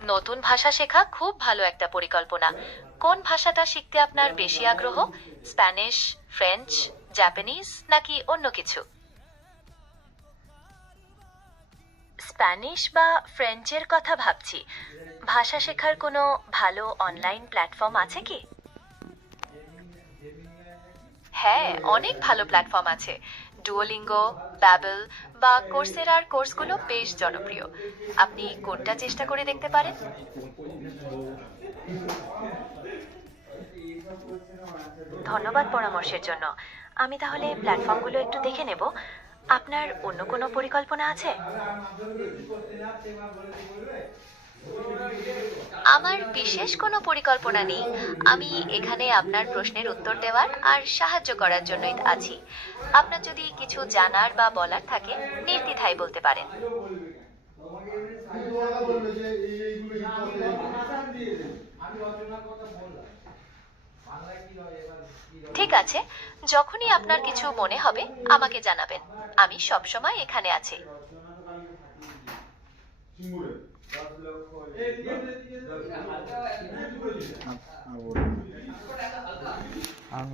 নতুন ভাষা শেখা খুব ভালো একটা পরিকল্পনা। কোন ভাষাটা শিখতে আপনার বেশি আগ্রহ? স্প্যানিশ, ফ্রেঞ্চ, জাপানিজ নাকি অন্য কিছু? স্প্যানিশ বা ফ্রেঞ্চের কথা ভাবছি। ভাষা শেখার কোনো ভালো অনলাইন প্ল্যাটফর্ম আছে কি? হ্যাঁ, অনেক ভালো প্ল্যাটফর্ম আছে। ডুওলিঙ্গো, ব্যাবল বা কোর্সেরার কোর্সগুলো বেশ জনপ্রিয়। আপনি কোনটা চেষ্টা করে দেখতে পারেন? ধন্যবাদ পরামর্শের জন্য। আমি তাহলে প্ল্যাটফর্মগুলো একটু দেখে নেব। আপনার অন্য কোনো পরিকল্পনা আছে? আমার বিশেষ কোনো পরিকল্পনা নেই। আমি এখানে আপনার প্রশ্নের উত্তর দেওয়ার আর সাহায্য করার জন্যই আছি। আপনার যদি কিছু জানার বা বলার থাকে, নির্দ্বিধায় বলতে পারেন। ঠিক আছে, যখনই আপনার কিছু মনে হবে আমাকে জানাবেন। আমি সবসময় এখানে আছি। আর